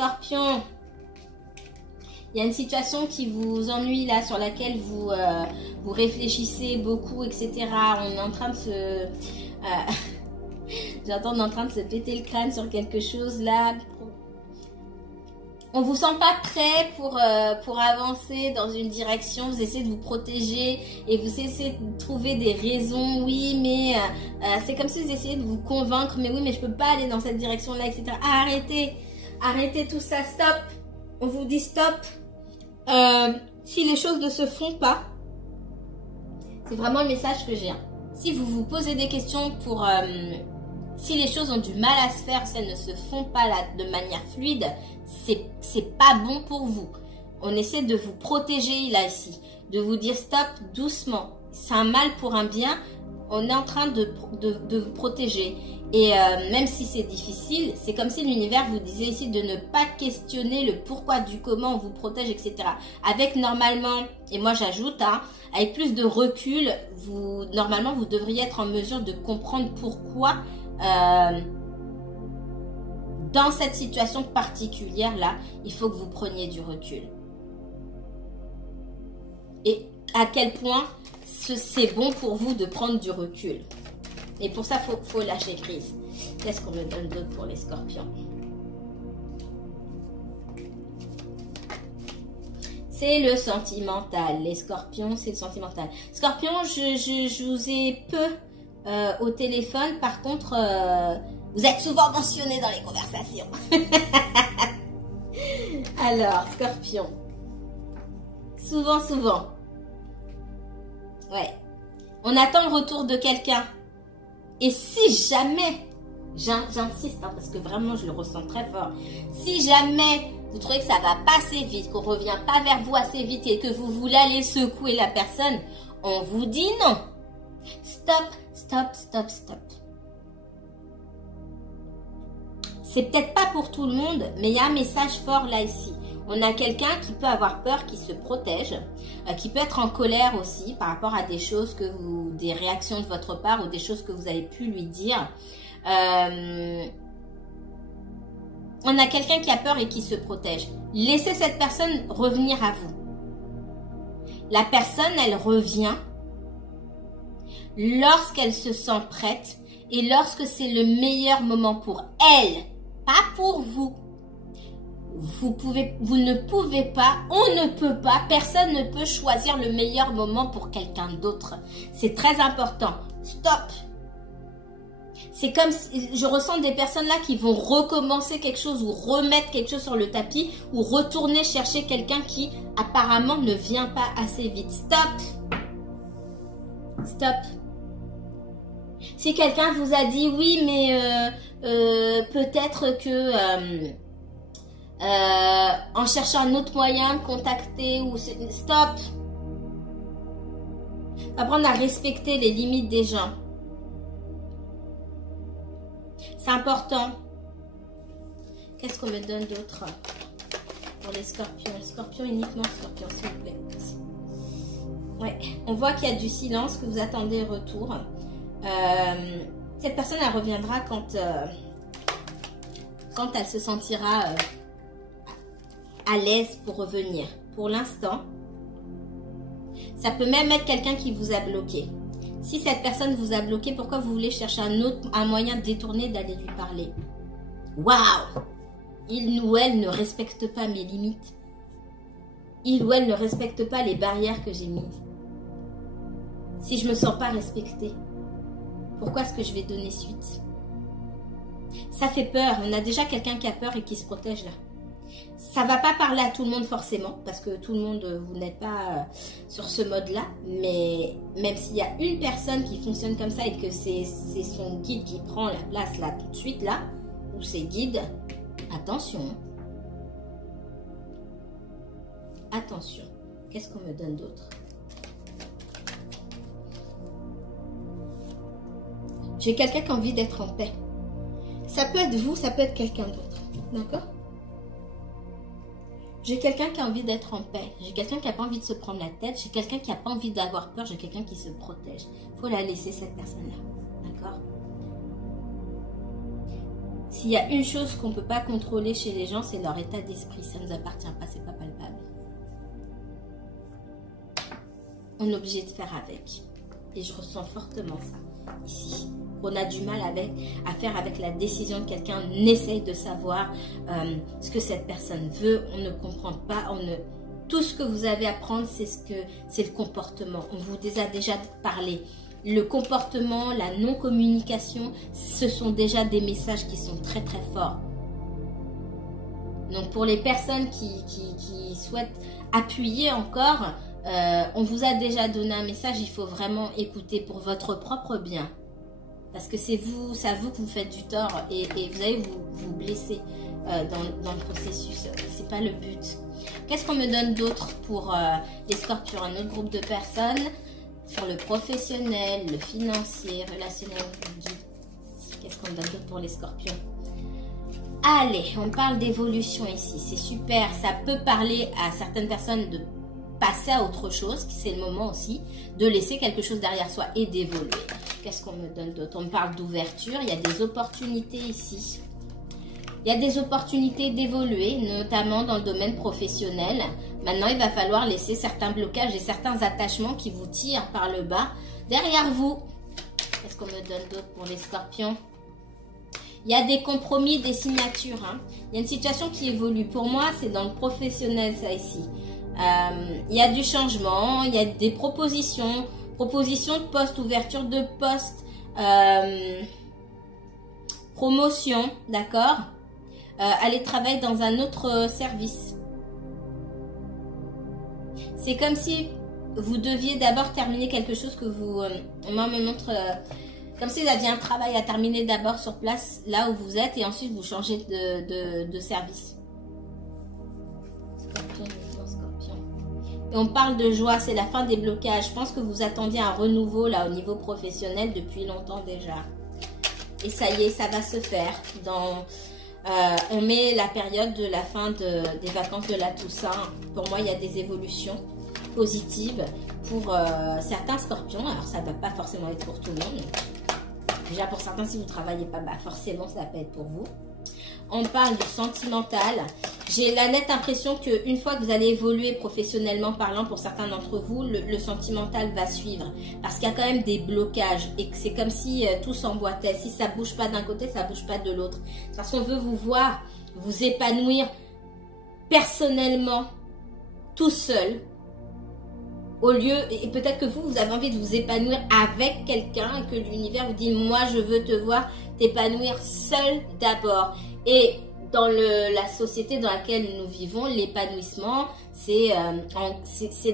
Scorpion, il y a une situation qui vous ennuie là, sur laquelle vous, vous réfléchissez beaucoup, etc. On est en train de se... j'entends, on est en train de se péter le crâne sur quelque chose là. On vous sent pas prêt pour avancer dans une direction. Vous essayez de vous protéger et vous essayez de trouver des raisons. Oui, mais c'est comme si vous essayez de vous convaincre. Mais oui, mais je peux pas aller dans cette direction-là, etc. Arrêtez, arrêtez tout ça. Stop. On vous dit stop. Si les choses ne se font pas, c'est vraiment le message que j'ai. Si vous vous posez des questions pour... si les choses ont du mal à se faire, si elles ne se font pas là, de manière fluide, c'est pas bon pour vous. On essaie de vous protéger là ici, de vous dire stop doucement. C'est un mal pour un bien. On est en train de vous protéger. Et même si c'est difficile, c'est comme si l'univers vous disait ici de ne pas questionner le pourquoi du comment on vous protège, etc. Avec normalement, et moi j'ajoute, hein, avec plus de recul, normalement vous devriez être en mesure de comprendre pourquoi dans cette situation particulière là, il faut que vous preniez du recul. Et à quel point c'est bon pour vous de prendre du recul. Et pour ça, faut lâcher prise. Qu'est-ce qu'on me donne d'autre pour les scorpions? C'est le sentimental. Les scorpions, c'est le sentimental. Scorpion, je vous ai peu au téléphone. Par contre, vous êtes souvent mentionné dans les conversations. Alors, scorpion. Souvent. Ouais. On attend le retour de quelqu'un. Et si jamais, j'insiste, hein, parce que vraiment je le ressens très fort, si jamais vous trouvez que ça va pas assez vite, qu'on revient pas vers vous assez vite et que vous voulez aller secouer la personne, on vous dit non. Stop. C'est peut-être pas pour tout le monde, mais il y a un message fort là ici. On a quelqu'un qui peut avoir peur, qui se protège, qui peut être en colère aussi par rapport à des choses des réactions de votre part ou des choses que vous avez pu lui dire. On a quelqu'un qui a peur et qui se protège. Laissez cette personne revenir à vous. La personne, elle revient lorsqu'elle se sent prête et lorsque c'est le meilleur moment pour elle, pas pour vous. Vous ne pouvez pas, on ne peut pas, personne ne peut choisir le meilleur moment pour quelqu'un d'autre. C'est très important. Stop. C'est comme si je ressens des personnes là qui vont recommencer quelque chose ou remettre quelque chose sur le tapis ou retourner chercher quelqu'un qui apparemment ne vient pas assez vite. Stop. Stop. Si quelqu'un vous a dit oui, mais peut-être que... en cherchant un autre moyen de contacter ou stop. Apprendre à respecter les limites des gens. C'est important. Qu'est-ce qu'on me donne d'autre pour les scorpions? Les scorpions, uniquement scorpions, s'il vous plaît. Ouais, on voit qu'il y a du silence, que vous attendez retour. Cette personne, elle reviendra quand elle se sentira à l'aise pour revenir. Pour l'instant, ça peut même être quelqu'un qui vous a bloqué. Si cette personne vous a bloqué, pourquoi vous voulez chercher un moyen détourné d'aller lui parler? Waouh! Il ou elle ne respecte pas mes limites. Il ou elle ne respecte pas les barrières que j'ai mises. Si je ne me sens pas respectée, pourquoi est-ce que je vais donner suite? Ça fait peur. On a déjà quelqu'un qui a peur et qui se protège là. Ça va pas parler à tout le monde forcément, parce que tout le monde, vous n'êtes pas sur ce mode-là. Mais même s'il y a une personne qui fonctionne comme ça et que c'est son guide qui prend la place là tout de suite là, ou ses guides, attention. Attention. Qu'est-ce qu'on me donne d'autre? J'ai quelqu'un qui a envie d'être en paix. Ça peut être vous, ça peut être quelqu'un d'autre. D'accord? J'ai quelqu'un qui a envie d'être en paix. J'ai quelqu'un qui n'a pas envie de se prendre la tête. J'ai quelqu'un qui n'a pas envie d'avoir peur. J'ai quelqu'un qui se protège. Il faut la laisser, cette personne-là. D'accord? S'il y a une chose qu'on ne peut pas contrôler chez les gens, c'est leur état d'esprit. Ça ne nous appartient pas, c'est pas palpable. On est obligé de faire avec. Et je ressens fortement ça ici. On a du mal à faire avec la décision de quelqu'un. On essaye de savoir ce que cette personne veut. On ne comprend pas. Tout ce que vous avez à prendre, c'est le comportement. On vous a déjà parlé. Le comportement, la non-communication, ce sont déjà des messages qui sont très très forts. Donc pour les personnes qui souhaitent appuyer encore, on vous a déjà donné un message, il faut vraiment écouter pour votre propre bien. Parce que c'est vous que vous faites du tort et vous allez vous blesser dans le processus. C'est pas le but. Qu'est-ce qu'on me donne d'autre pour les scorpions? Un autre groupe de personnes sur le professionnel, le financier, relationnel. Qu'est-ce qu'on me donne d'autre pour les scorpions? Allez, on parle d'évolution ici. C'est super. Ça peut parler à certaines personnes de passer à autre chose. C'est le moment aussi de laisser quelque chose derrière soi et d'évoluer. Qu'est-ce qu'on me donne d'autre? On me parle d'ouverture. Il y a des opportunités ici. Il y a des opportunités d'évoluer, notamment dans le domaine professionnel. Maintenant, il va falloir laisser certains blocages et certains attachements qui vous tirent par le bas derrière vous. Qu'est-ce qu'on me donne d'autre pour les scorpions? Il y a des compromis, des signatures. Hein. Il y a une situation qui évolue. Pour moi, c'est dans le professionnel, ça ici. Il y a du changement, il y a des propositions. Proposition de poste, ouverture de poste, promotion, d'accord? Aller travailler dans un autre service. C'est comme si vous deviez d'abord terminer quelque chose que vous... moi, me montre... comme si vous aviez un travail à terminer d'abord sur place, là où vous êtes, et ensuite vous changez de service. Scorpion. Et on parle de joie, c'est la fin des blocages. Je pense que vous attendiez un renouveau là au niveau professionnel depuis longtemps déjà. Et ça y est, ça va se faire. On met la période de la fin des vacances de la Toussaint. Pour moi, il y a des évolutions positives pour certains scorpions. Alors, ça ne va pas forcément être pour tout le monde. Déjà, pour certains, si vous ne travaillez pas, bah forcément, ça va pas être pour vous. On parle du sentimental. J'ai la nette impression qu'une fois que vous allez évoluer professionnellement parlant, pour certains d'entre vous, le sentimental va suivre. Parce qu'il y a quand même des blocages et que c'est comme si tout s'emboîtait. Si ça ne bouge pas d'un côté, ça ne bouge pas de l'autre. Parce qu'on veut vous voir, vous épanouir personnellement, tout seul. Au lieu, et peut-être que vous avez envie de vous épanouir avec quelqu'un et que l'univers vous dit, moi je veux te voir t'épanouir seul d'abord. Et dans la société dans laquelle nous vivons, l'épanouissement, c'est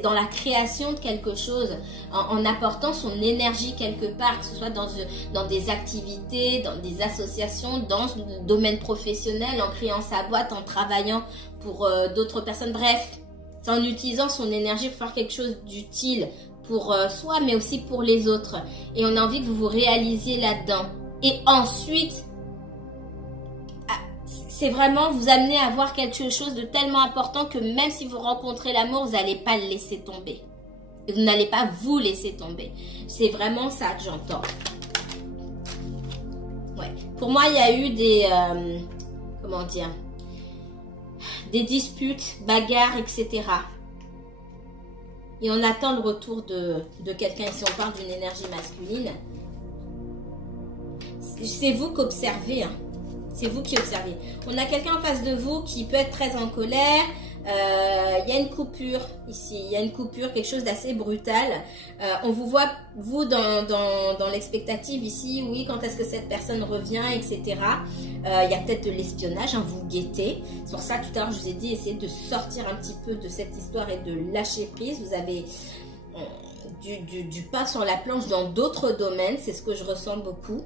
dans la création de quelque chose, en apportant son énergie quelque part, que ce soit dans des activités, dans des associations, dans le domaine professionnel, en créant sa boîte, en travaillant pour d'autres personnes, bref. En utilisant son énergie pour faire quelque chose d'utile pour soi, mais aussi pour les autres. Et on a envie que vous vous réalisiez là-dedans. Et ensuite, c'est vraiment vous amener à voir quelque chose de tellement important que même si vous rencontrez l'amour, vous n'allez pas le laisser tomber. Vous n'allez pas vous laisser tomber. C'est vraiment ça que j'entends. Ouais. Pour moi, il y a eu des... comment dire ? Des disputes, bagarres, etc. Et on attend le retour de quelqu'un. Ici, on parle d'une énergie masculine. C'est vous qui observez. Hein. C'est vous qui observez. On a quelqu'un en face de vous qui peut être très en colère. Il y a une coupure ici. Il y a une coupure, quelque chose d'assez brutal. On vous voit, vous, dans l'expectative ici. Oui, quand est-ce que cette personne revient, etc. Il y a peut-être de l'espionnage, hein, vous guettez. C'est pour ça, tout à l'heure, je vous ai dit, essayez de sortir un petit peu de cette histoire et de lâcher prise. Vous avez du pain sur la planche dans d'autres domaines. C'est ce que je ressens beaucoup.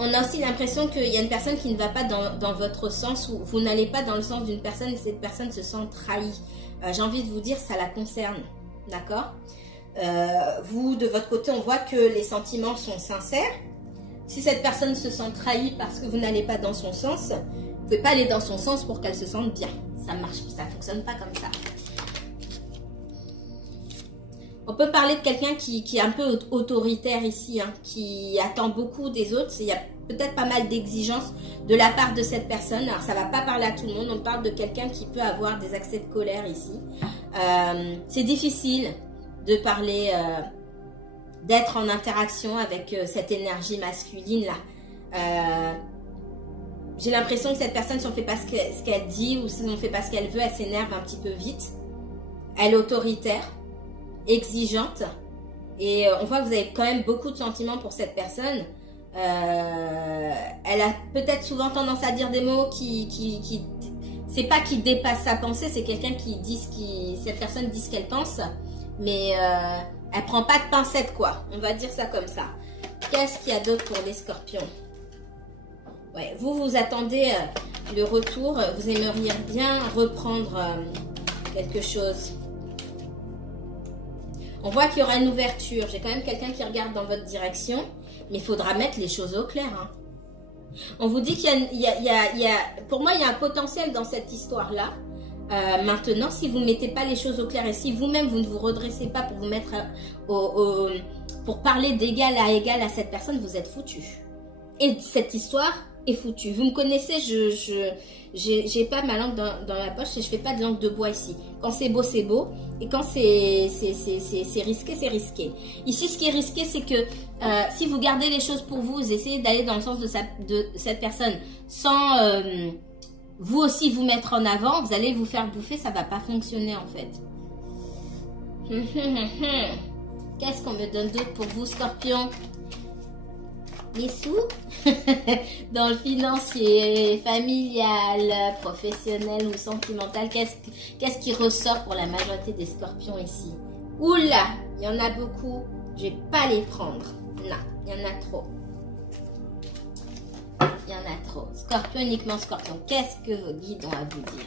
On a aussi l'impression qu'il y a une personne qui ne va pas dans votre sens, ou vous n'allez pas dans le sens d'une personne et cette personne se sent trahie. J'ai envie de vous dire, ça la concerne, d'accord? Vous, de votre côté, on voit que les sentiments sont sincères. Si cette personne se sent trahie parce que vous n'allez pas dans son sens, vous ne pouvez pas aller dans son sens pour qu'elle se sente bien. Ça marche, ça ne fonctionne pas comme ça. On peut parler de quelqu'un qui est un peu autoritaire ici, hein, qui attend beaucoup des autres. Il y a peut-être pas mal d'exigences de la part de cette personne. Alors, ça va pas parler à tout le monde. On parle de quelqu'un qui peut avoir des accès de colère ici. C'est difficile de parler, d'être en interaction avec cette énergie masculine-là. J'ai l'impression que cette personne, si on ne fait pas ce qu'elle dit ou si on ne fait pas ce qu'elle veut, elle s'énerve un petit peu vite. Elle est autoritaire, exigeante. Et on voit que vous avez quand même beaucoup de sentiments pour cette personne. Elle a peut-être souvent tendance à dire des mots c'est pas qui dépasse sa pensée, c'est quelqu'un cette personne dit ce qu'elle pense. Mais elle prend pas de pincettes, quoi. On va dire ça comme ça. Qu'est-ce qu'il y a d'autre pour les scorpions? Ouais, vous attendez le retour, vous aimeriez bien reprendre quelque chose. On voit qu'il y aura une ouverture. J'ai quand même quelqu'un qui regarde dans votre direction, mais il faudra mettre les choses au clair. Hein. On vous dit qu'il y a, pour moi, il y a un potentiel dans cette histoire-là. Maintenant, si vous ne mettez pas les choses au clair et si vous-même, vous ne vous redressez pas pour vous mettre pour parler d'égal à égal à cette personne, vous êtes foutu. Et cette histoire est foutue. Vous me connaissez, j'ai pas ma langue dans la poche et je fais pas de langue de bois ici. Quand c'est beau, c'est beau. Et quand c'est risqué, c'est risqué. Ici, ce qui est risqué, c'est que si vous gardez les choses pour vous, vous essayez d'aller dans le sens de cette personne sans vous aussi vous mettre en avant, vous allez vous faire bouffer, ça va pas fonctionner en fait. Qu'est-ce qu'on me donne d'autre pour vous, Scorpion? Les sous dans le financier, familial, professionnel ou sentimental, qu'est-ce qui ressort pour la majorité des scorpions ici? Oula, il y en a beaucoup, je vais pas les prendre. Non, il y en a trop. Il y en a trop. Scorpion, uniquement scorpion. Qu'est-ce que vos guides ont à vous dire?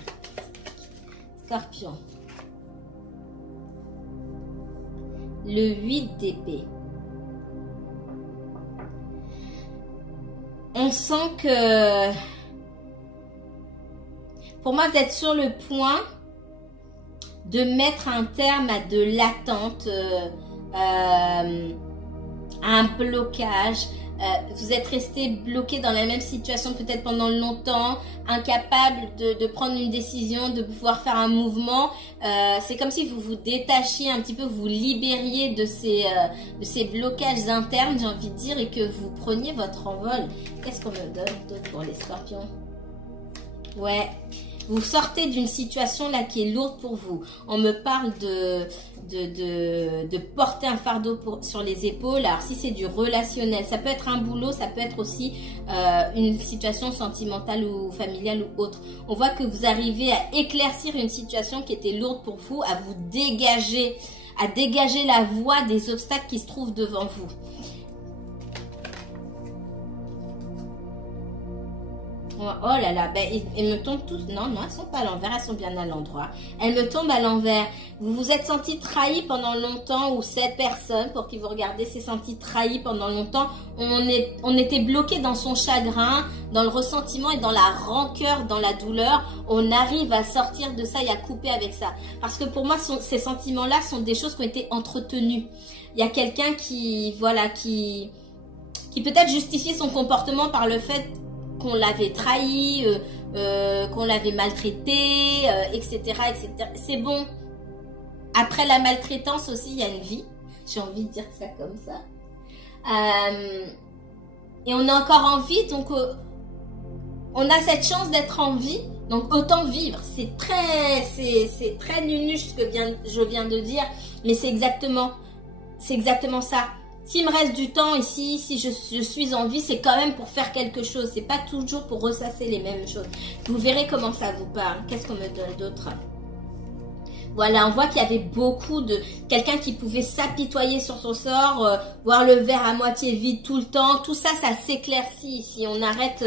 Scorpion. Le 8 d'épée. On sent que, pour moi, vous êtes sur le point de mettre un terme à de l'attente, à un blocage. Vous êtes resté bloqué dans la même situation peut-être pendant longtemps, incapable de prendre une décision, de pouvoir faire un mouvement. C'est comme si vous vous détachiez un petit peu, vous libériez de ces blocages internes, j'ai envie de dire, et que vous preniez votre envol. Qu'est-ce qu'on me donne d'autre pour les scorpions? Ouais, vous sortez d'une situation là qui est lourde pour vous. On me parle de porter un fardeau sur les épaules. Alors si c'est du relationnel, ça peut être un boulot, ça peut être aussi une situation sentimentale ou familiale ou autre. On voit que vous arrivez à éclaircir une situation qui était lourde pour vous, à vous dégager, à dégager la voie des obstacles qui se trouvent devant vous. Oh là là, ben, elles me tombent tous. Non, non, elles sont pas à l'envers, elles sont bien à l'endroit. Elles me tombent à l'envers. Vous vous êtes senti trahi pendant longtemps, ou cette personne, pour qui vous regardez, s'est senti trahi pendant longtemps. On était bloqué dans son chagrin, dans le ressentiment et dans la rancœur, dans la douleur. On arrive à sortir de ça et à couper avec ça. Parce que pour moi, ces sentiments-là sont des choses qui ont été entretenues. Il y a quelqu'un qui, voilà, qui peut-être justifie son comportement par le fait qu'on l'avait trahi, qu'on l'avait maltraité, etc., etc. C'est bon. Après la maltraitance aussi, il y a une vie. J'ai envie de dire ça comme ça. Et on est encore en vie, donc on a cette chance d'être en vie, donc autant vivre. C'est très nunuche ce que je viens de dire, mais c'est exactement ça. S'il me reste du temps ici, si je suis en vie, c'est quand même pour faire quelque chose. C'est pas toujours pour ressasser les mêmes choses. Vous verrez comment ça vous parle. Qu'est-ce qu'on me donne d'autre? Voilà, on voit qu'il y avait beaucoup de... Quelqu'un qui pouvait s'apitoyer sur son sort, voir le verre à moitié vide tout le temps. Tout ça, ça s'éclaircit ici. On arrête...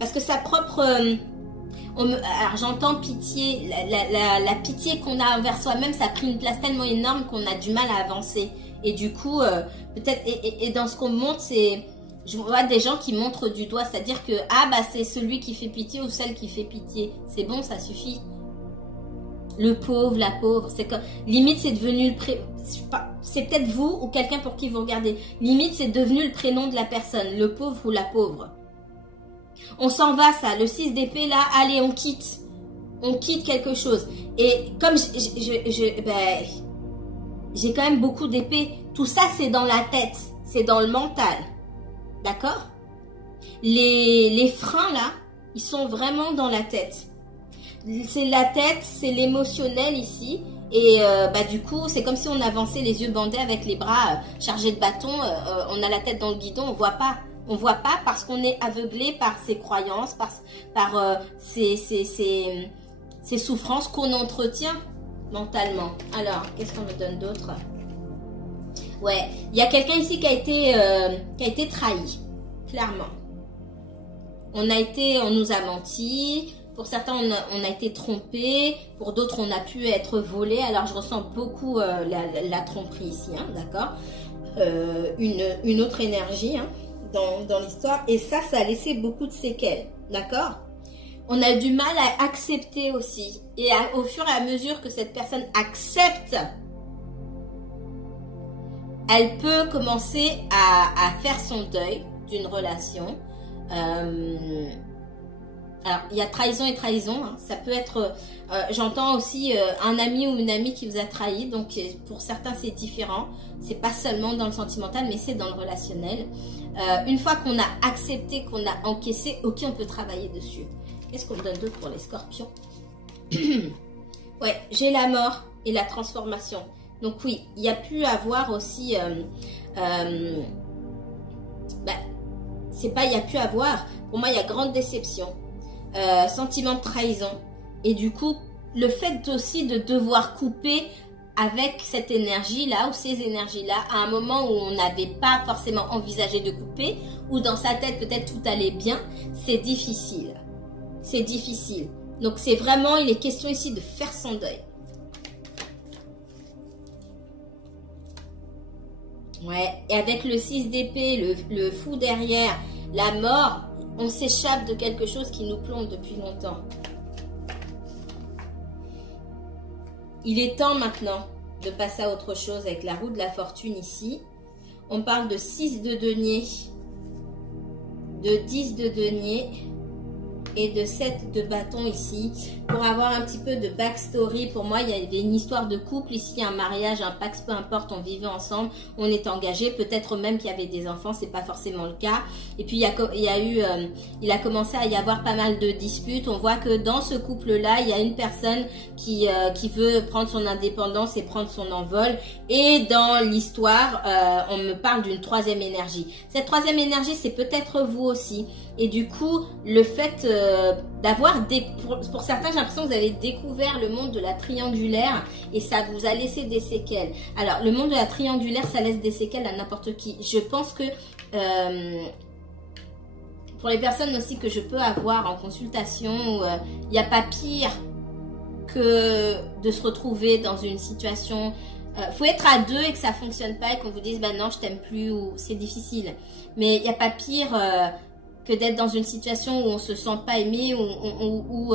parce que sa propre... alors j'entends pitié. La pitié qu'on a envers soi-même, ça a pris une place tellement énorme qu'on a du mal à avancer. Et du coup, peut-être, et dans ce qu'on montre, c'est, je vois des gens qui montrent du doigt, c'est-à-dire que, ah bah c'est celui qui fait pitié ou celle qui fait pitié. C'est bon, ça suffit. le pauvre, la pauvre. C'est comme, limite, c'est devenu c'est peut-être vous ou quelqu'un pour qui vous regardez. Limite, c'est devenu le prénom de la personne, le pauvre ou la pauvre. On s'en va, ça. Le 6 d'épée, là, allez, on quitte. On quitte quelque chose. Et comme j'ai quand même beaucoup d'épées, tout ça, c'est dans la tête. C'est dans le mental. D'accord? Les freins, là, ils sont vraiment dans la tête. C'est la tête, c'est l'émotionnel ici. Et du coup, c'est comme si on avançait les yeux bandés avec les bras chargés de bâtons. On a la tête dans le guidon, on voit pas. On voit pas parce qu'on est aveuglé par ses croyances, par ces souffrances qu'on entretient mentalement. Alors, qu'est-ce qu'on me donne d'autre? Ouais, il y a quelqu'un ici qui a été trahi, clairement. On nous a menti. Pour certains, on a été trompé. Pour d'autres, on a pu être volé. Alors, je ressens beaucoup la tromperie ici, hein, d'accord? Une autre énergie hein, dans l'histoire. Et ça a laissé beaucoup de séquelles, d'accord? On a du mal à accepter aussi. Et au fur et à mesure que cette personne accepte, elle peut commencer à faire son deuil d'une relation. Alors, il y a trahison et trahison. Hein. Ça peut être, j'entends aussi un ami ou une amie qui vous a trahi. Donc, pour certains, c'est différent. C'est pas seulement dans le sentimental, mais c'est dans le relationnel. Une fois qu'on a accepté, qu'on a encaissé, ok, on peut travailler dessus. Qu'est-ce qu'on me donne d'autre pour les scorpions? Ouais, j'ai la mort et la transformation. Donc oui, il y a pu avoir aussi... c'est pas il y a pu avoir. Pour moi, il y a grande déception. Sentiment de trahison. Et du coup, le fait aussi de devoir couper avec cette énergie-là ou ces énergies-là à un moment où on n'avait pas forcément envisagé de couper, ou dans sa tête peut-être tout allait bien, c'est difficile. C'est difficile. Donc c'est vraiment, il est question ici de faire son deuil. Ouais, et avec le 6 d'épée, le fou derrière, la mort, on s'échappe de quelque chose qui nous plombe depuis longtemps. Il est temps maintenant de passer à autre chose avec la roue de la fortune ici. On parle de 6 de denier, de 10 de denier et de 7 de bâton ici. Pour avoir un petit peu de backstory, pour moi, il y avait une histoire de couple ici, un mariage, un pax, peu importe, on vivait ensemble, on est engagé, peut-être même qu'il y avait des enfants, c'est pas forcément le cas. Et puis il a commencé à y avoir pas mal de disputes. On voit que dans ce couple-là, il y a une personne qui veut prendre son indépendance et prendre son envol. Et dans l'histoire, on me parle d'une troisième énergie. Cette troisième énergie, c'est peut-être vous aussi. Et du coup, le fait d'avoir pour certains, j'ai l'impression que vous avez découvert le monde de la triangulaire et ça vous a laissé des séquelles. Alors, le monde de la triangulaire, ça laisse des séquelles à n'importe qui. Je pense que pour les personnes aussi que je peux avoir en consultation, il n'y a pas pire que de se retrouver dans une situation... faut être à deux et que ça fonctionne pas et qu'on vous dise bah non, je t'aime plus, ou c'est difficile. Mais il n'y a pas pire... que d'être dans une situation où on se sent pas aimé, où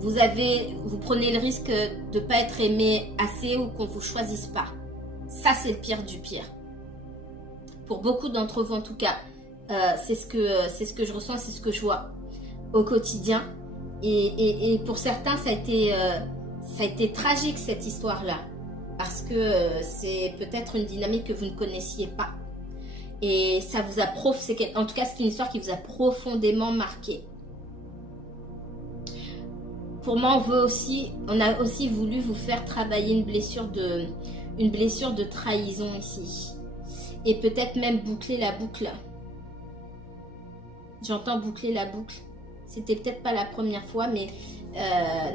vous prenez le risque de pas être aimé assez ou qu'on vous choisisse pas. Ça, c'est le pire du pire. Pour beaucoup d'entre vous, en tout cas, c'est ce que je ressens, c'est ce que je vois au quotidien. Et pour certains, ça a été tragique, cette histoire-là. Parce que c'est peut-être une dynamique que vous ne connaissiez pas. Et ça vous a en tout cas, c'est une histoire qui vous a profondément marqué. Pour moi, on a aussi voulu vous faire travailler une blessure de trahison ici. Et peut-être même boucler la boucle. J'entends boucler la boucle. C'était peut-être pas la première fois, mais...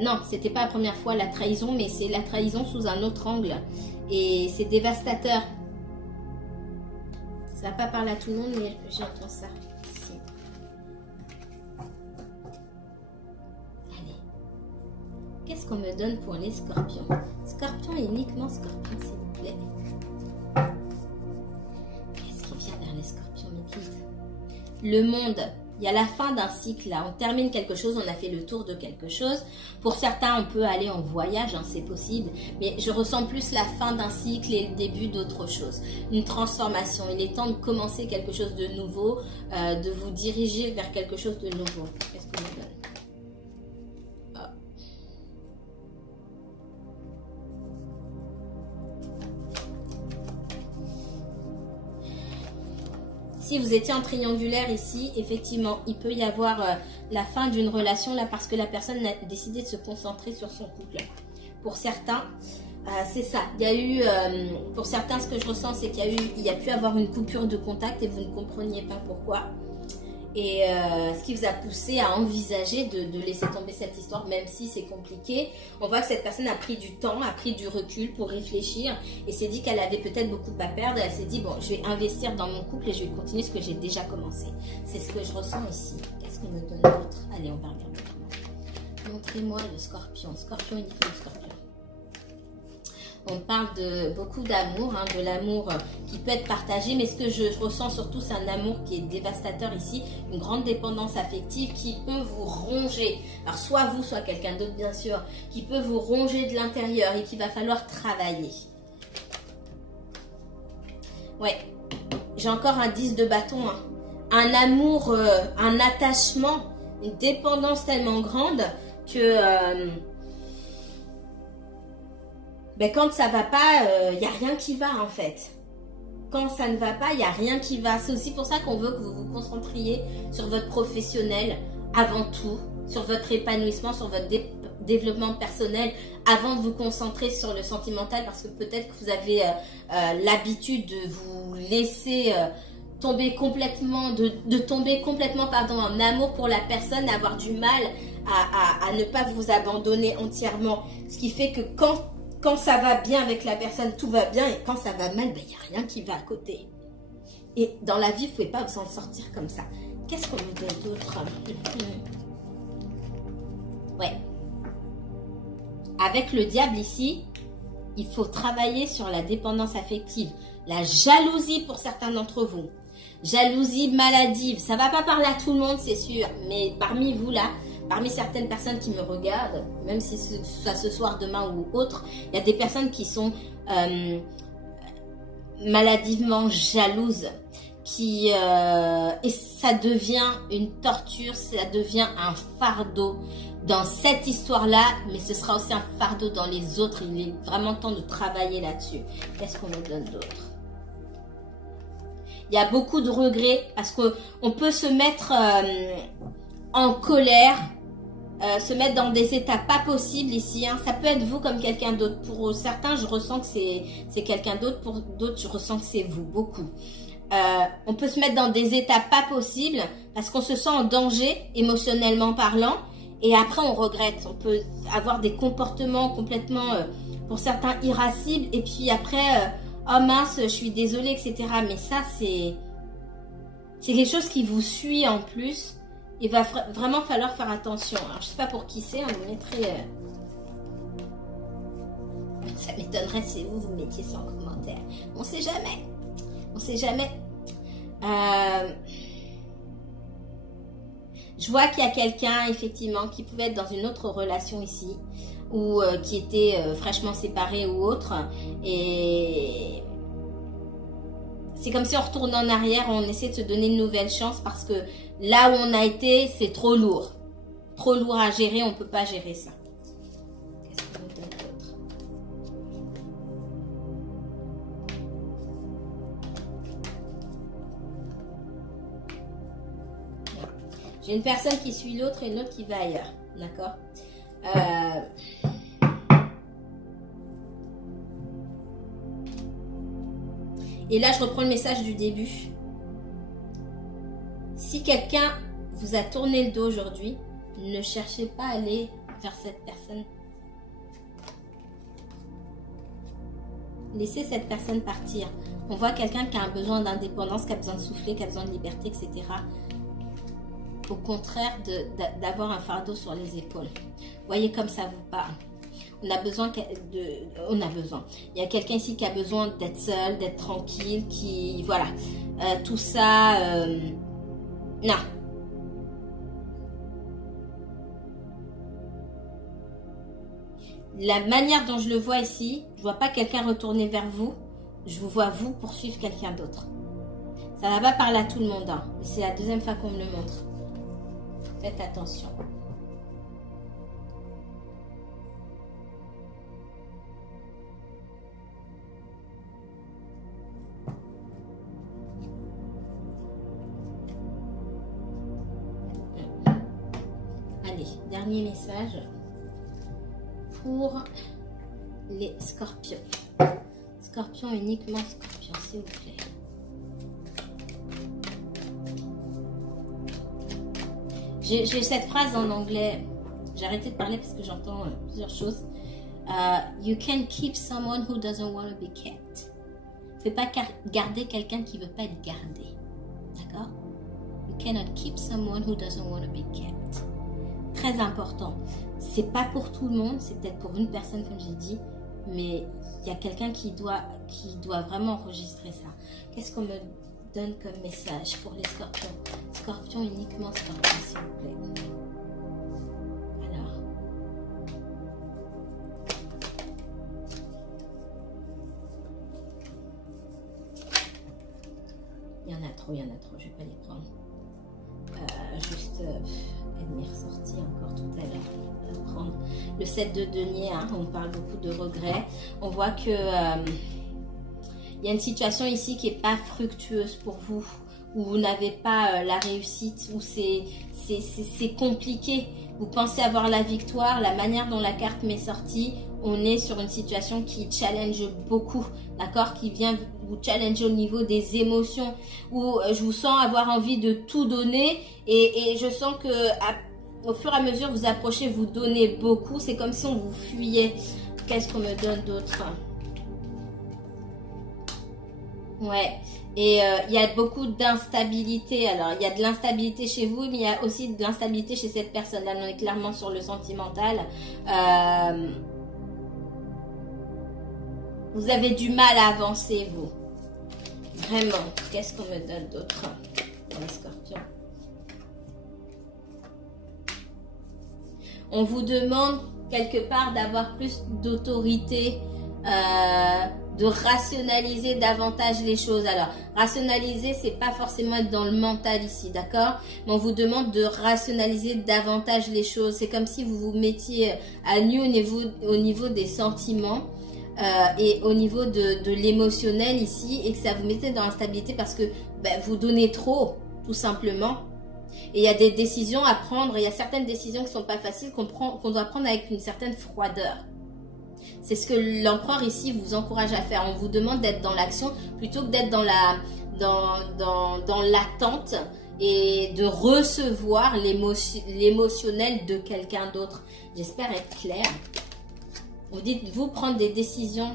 non, c'était pas la première fois la trahison, mais c'est la trahison sous un autre angle. Et c'est dévastateur. Ça va pas parler à tout le monde, mais j'entends ça ici. Allez. Qu'est-ce qu'on me donne pour les scorpions? Scorpion, uniquement scorpion, s'il vous plaît. Qu'est-ce qui vient vers les scorpions, mes guides? Le monde. Il y a la fin d'un cycle là. On termine quelque chose, on a fait le tour de quelque chose. Pour certains, on peut aller en voyage, hein, c'est possible. Mais je ressens plus la fin d'un cycle et le début d'autre chose. Une transformation. Il est temps de commencer quelque chose de nouveau, de vous diriger vers quelque chose de nouveau. Qu'est-ce qu'on me donne? Si vous étiez en triangulaire ici, effectivement, il peut y avoir la fin d'une relation là parce que la personne a décidé de se concentrer sur son couple. Pour certains, c'est ça. Il y a eu, pour certains, ce que je ressens, c'est qu'il y a pu avoir une coupure de contact et vous ne compreniez pas pourquoi. Et ce qui vous a poussé à envisager de laisser tomber cette histoire, même si c'est compliqué. On voit que cette personne a pris du temps, a pris du recul pour réfléchir et s'est dit qu'elle avait peut-être beaucoup à perdre. Elle s'est dit, bon, je vais investir dans mon couple et je vais continuer ce que j'ai déjà commencé. C'est ce que je ressens ici. Qu'est-ce qu'on me donne d'autre? Allez, on va regarder autrement. Montrez-moi le scorpion. Scorpion, il dit que le scorpion. On parle de beaucoup d'amour, hein, de l'amour qui peut être partagé, mais ce que je ressens surtout, c'est un amour qui est dévastateur ici, une grande dépendance affective qui peut vous ronger. Alors soit vous, soit quelqu'un d'autre bien sûr, qui peut vous ronger de l'intérieur et qu'il va falloir travailler. Ouais, j'ai encore un 10 de bâton, hein. Un amour, un attachement, une dépendance tellement grande que... ben quand ça va pas, il n'y a rien qui va en fait. Quand ça ne va pas, il n'y a rien qui va. C'est aussi pour ça qu'on veut que vous vous concentriez sur votre professionnel avant tout, sur votre épanouissement, sur votre développement personnel, avant de vous concentrer sur le sentimental, parce que peut-être que vous avez l'habitude de vous laisser tomber complètement, de tomber complètement pardon, en amour pour la personne, avoir du mal à ne pas vous abandonner entièrement. Ce qui fait que quand ça va bien avec la personne, tout va bien. Et quand ça va mal, ben, il n'y a rien qui va à côté. Et dans la vie, vous ne pouvez pas vous en sortir comme ça. Qu'est-ce qu'on me donne d'autre? Ouais. Avec le diable ici, il faut travailler sur la dépendance affective. La jalousie pour certains d'entre vous. Jalousie maladive. Ça ne va pas parler à tout le monde, c'est sûr. Mais parmi vous là, parmi certaines personnes qui me regardent, même si ça ce soir, demain ou autre, il y a des personnes qui sont maladivement jalouses, et ça devient une torture, ça devient un fardeau dans cette histoire-là, mais ce sera aussi un fardeau dans les autres. Il est vraiment temps de travailler là-dessus. Qu'est-ce qu'on nous donne d'autre? Il y a beaucoup de regrets parce qu'on peut se mettre en colère, se mettre dans des états pas possibles ici. Hein. Ça peut être vous comme quelqu'un d'autre. Pour certains, je ressens que c'est quelqu'un d'autre. Pour d'autres, je ressens que c'est vous, beaucoup. On peut se mettre dans des états pas possibles parce qu'on se sent en danger, émotionnellement parlant. Et après, on regrette. On peut avoir des comportements complètement, pour certains, irascibles. Et puis après, oh mince, je suis désolée, etc. Mais ça, c'est quelque chose qui vous suit en plus. Il va vraiment falloir faire attention. Alors, je ne sais pas pour qui c'est. On me mettrait... Ça m'étonnerait si vous mettiez ça en commentaire. On ne sait jamais. On ne sait jamais. Je vois qu'il y a quelqu'un, effectivement, qui pouvait être dans une autre relation ici. Ou qui était fraîchement séparé ou autre. Et... c'est comme si on retourne en arrière, on essaie de se donner une nouvelle chance parce que là où on a été, c'est trop lourd. Trop lourd à gérer, on ne peut pas gérer ça. Qu'est-ce qu'on nous donne d'autre? J'ai une personne qui suit l'autre et une autre qui va ailleurs. D'accord? Et là, je reprends le message du début. Si quelqu'un vous a tourné le dos aujourd'hui, ne cherchez pas à aller vers cette personne. Laissez cette personne partir. On voit quelqu'un qui a un besoin d'indépendance, qui a besoin de souffler, qui a besoin de liberté, etc. Au contraire d'avoir un fardeau sur les épaules. Voyez comme ça vous parle. On a besoin Il y a quelqu'un ici qui a besoin d'être seul, d'être tranquille, qui... Voilà. Tout ça... non. la manière dont je le vois ici, je vois pas quelqu'un retourner vers vous. Je vous vois vous poursuivre quelqu'un d'autre. Ça va pas parler à tout le monde. Hein. C'est la deuxième fois qu'on me le montre. Faites attention. Allez, dernier message pour les scorpions. Scorpion, uniquement scorpion, s'il vous plaît. J'ai cette phrase en anglais. J'ai arrêté de parler parce que j'entends plusieurs choses. You can keep someone who doesn't want to be kept. Ne fais pas garder quelqu'un qui ne veut pas être gardé. D'accord? You cannot keep someone who doesn't want to be kept. Très important. C'est pas pour tout le monde, c'est peut-être pour une personne comme j'ai dit, mais il y a quelqu'un qui doit vraiment enregistrer ça. Qu'est-ce qu'on me donne comme message pour les scorpions? Scorpion, uniquement scorpion, s'il vous plaît. Alors. Il y en a trop, je vais pas les prendre. Juste, elle m'est ressortie encore tout à l'heure. Prendre le 7 de denier, hein, on parle beaucoup de regrets. On voit que il y a une situation ici qui n'est pas fructueuse pour vous, où vous n'avez pas la réussite, où c'est compliqué. Vous pensez avoir la victoire, la manière dont la carte m'est sortie, on est sur une situation qui challenge beaucoup, d'accord, qui vient vous challenger au niveau des émotions, où je vous sens avoir envie de tout donner et je sens que au fur et à mesure vous approchez, vous donnez beaucoup, c'est comme si on vous fuyait. Qu'est-ce qu'on me donne d'autre? Ouais, et il y a beaucoup d'instabilité. Alors, il y a de l'instabilité chez vous, mais il y a aussi de l'instabilité chez cette personne. Là, on est clairement sur le sentimental. Vous avez du mal à avancer, vous. Vraiment. Qu'est-ce qu'on me donne d'autre pour les scorpions? On vous demande quelque part d'avoir plus d'autorité, de rationaliser davantage les choses. Alors, rationaliser, c'est pas forcément être dans le mental ici, d'accord? Mais on vous demande de rationaliser davantage les choses. C'est comme si vous vous mettiez à nu au niveau des sentiments et au niveau de l'émotionnel ici, et que ça vous mettait dans l'instabilité parce que vous donnez trop, tout simplement. Et il y a des décisions à prendre, il y a certaines décisions qui ne sont pas faciles, qu'on doit prendre avec une certaine froideur. C'est ce que l'empereur ici vous encourage à faire. On vous demande d'être dans l'action plutôt que d'être dans l'attente et de recevoir l'émotionnel de quelqu'un d'autre. J'espère être claire. Vous dites, vous prendre des décisions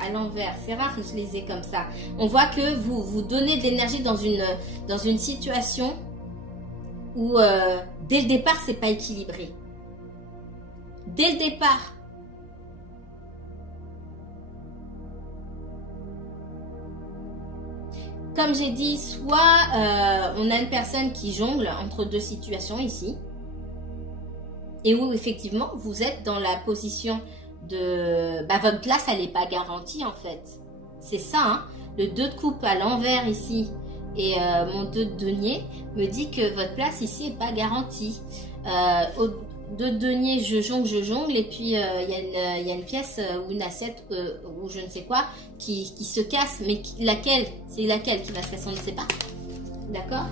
à l'envers. C'est rare que je les ai comme ça. On voit que vous donnez de l'énergie dans une situation où dès le départ, c'est pas équilibré. Dès le départ. Comme j'ai dit, soit on a une personne qui jongle entre deux situations ici. Et où effectivement, vous êtes dans la position de... votre place, elle n'est pas garantie en fait. C'est ça, hein. Le 2 de coupe à l'envers ici et mon 2 de denier me dit que votre place ici n'est pas garantie. Au 2 de denier, je jongle et puis il y a une pièce ou une assiette ou je ne sais quoi qui se casse. Mais laquelle? C'est laquelle qui va se casser? On ne sait pas. D'accord?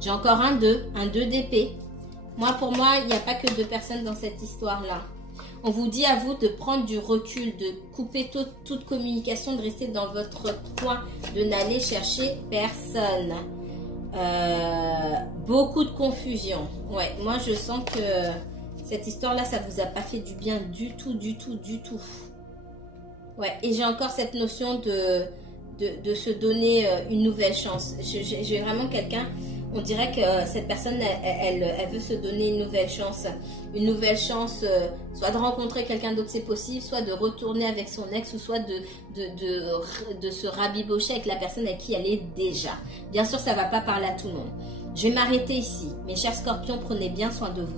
J'ai encore un 2 d'épée. Pour moi, il n'y a pas que 2 personnes dans cette histoire-là. On vous dit à vous de prendre du recul, de couper toute communication, de rester dans votre coin, de n'aller chercher personne. Beaucoup de confusion. Ouais, moi je sens que cette histoire-là, ça vous a pas fait du bien du tout. Ouais, et j'ai encore cette notion de se donner une nouvelle chance. J'ai vraiment quelqu'un... On dirait que cette personne, elle veut se donner une nouvelle chance. Une nouvelle chance, soit de rencontrer quelqu'un d'autre, c'est possible, soit de retourner avec son ex, ou soit de se rabibocher avec la personne avec qui elle est déjà. Bien sûr, ça ne va pas parler à tout le monde. Je vais m'arrêter ici. Mes chers scorpions, prenez bien soin de vous.